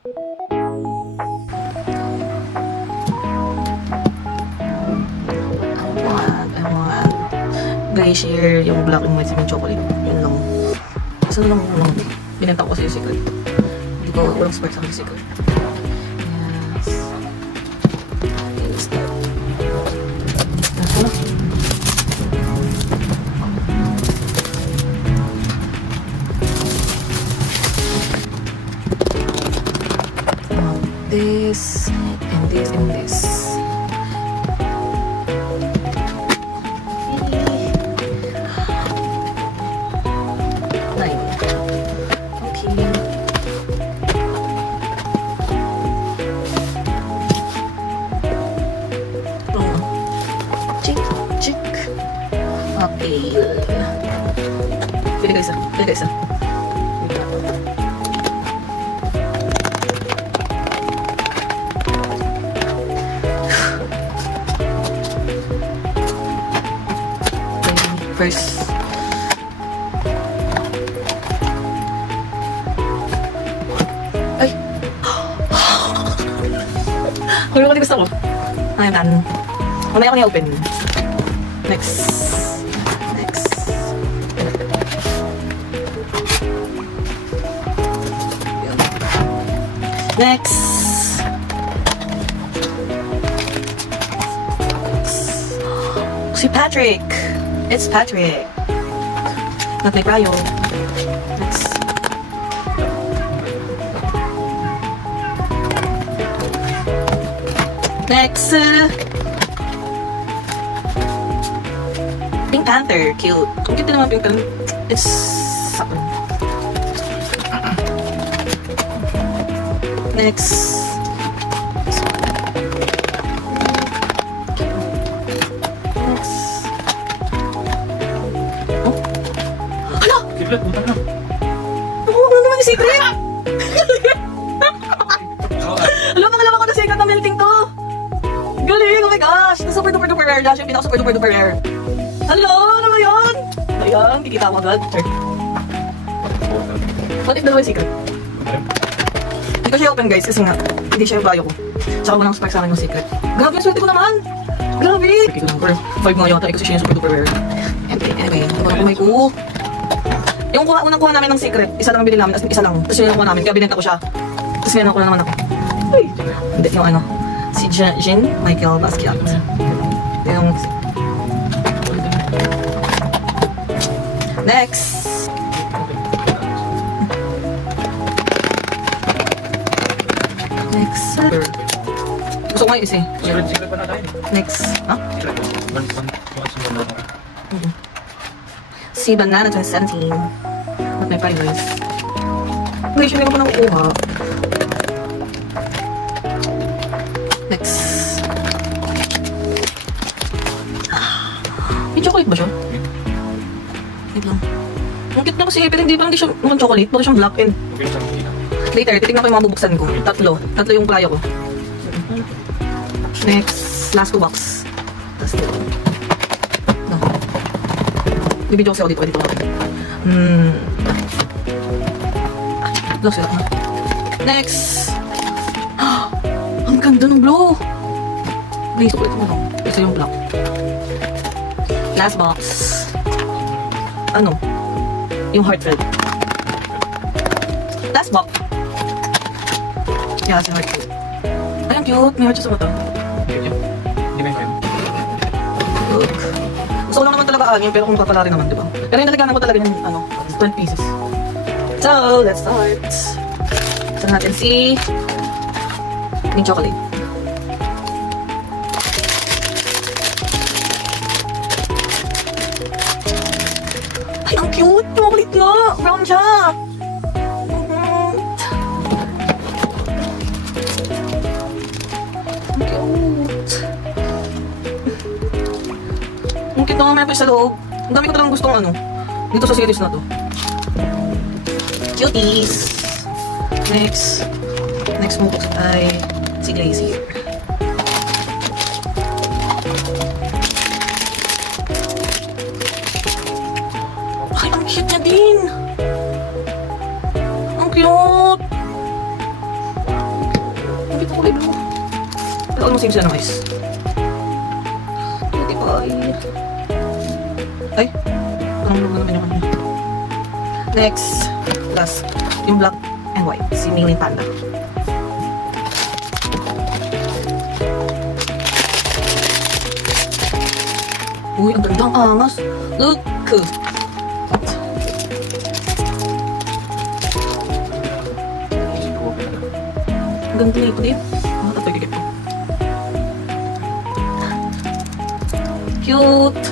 I want. Guys, share yung black and white sa chocolate. Yun lang. Kasi lang binenta ko kasi yung secret. Hindi ko walang spark sa akin secret. Yes. Okay, let's start. This and this and this. Nine. Okay. Chick, chick. Okay. Pili ka isa. Pili ka isa. First. Ay! Huwag ko gusto ko. Ayan, done. Mamaya ko niya open. Next. Next. Next. Si Patrick. It's Patrick. Not like Ryo. Next. Next. Pink Panther. Cute. Ang cute din naman Pink Panther. It's... Next. Puta na. Oo, ano naman yung secret? Alam ko na secret na melting to. Galing, oh my gosh. Na super duper duper rare. Dash yung pinaka super duper duper rare. Hello, ano ba yun? Ayan, kikita mo agad. Sure. What if dalawa yung secret? Hindi ko siya open guys kasi nga hindi siya yung bio ko. Tsaka walang spark sa akin yung secret. Grabe, yung swerte ko naman. Grabe. Okay, number 5 nga yata kasi siya yung super duper rare. Anyway, ito na kumay ko. Yung unang kuha namin ng secret, isa lang ang binili namin, isa lang. Tapos yun yung kuha namin, kaya binenta ko siya. Tapos ngayon ko na naman ako. Uy! Hindi, yung ano, si Jean Michael Basquiat. Yung... Next! Next. Gusto ko nga yung isa eh. Secret pa na tayo. Next. Ha? Si Banana 2017. At may price. Guys, hindi ko pa nakukuha. Next. May chocolate ba siya? Wait lang. Ang cute na kasi, pero hindi siya mukhang chocolate. Baka siyang black and... Later, titignan ko yung mga bubuksan ko. Tatlo yung playo ko. Next. Last 2 box. Last 2. No. Bibidyo kasi ako dito. Look sila. Next. Ang ganda ng blue. Guys, ulit mo lang. Ito yung black. Last box. Ano? Yung heartfelt. Last box. Yeah, si heartfelt. Ay, ang cute. May heart siya sa mata. Hindi ba yun? Look. Gusto ko lang naman talaga anim, pero kung papala rin naman, diba? Pero yung nalaganan ko talaga yung, 20 pieces. So, let's start. Saan natin si... yung chocolate. Ay, ang cute! Chocolate nga! Brown siya! Ang cute naman may sa loob. Ang dami ko talagang gustong dito sa series na to. Cuties! Next mo ay si Glacier. Ay, ang cute niya din! Ang cute! kulay blue. Pero almost same sila ng eyes. Cutie pie. Ay, parang blue naman yung kanya. Next, last, yung black and white, si Mingling Panda. Uy, ang gandang angas. Look! Ang ganda nito din. Ang tatagigit ko. Cute!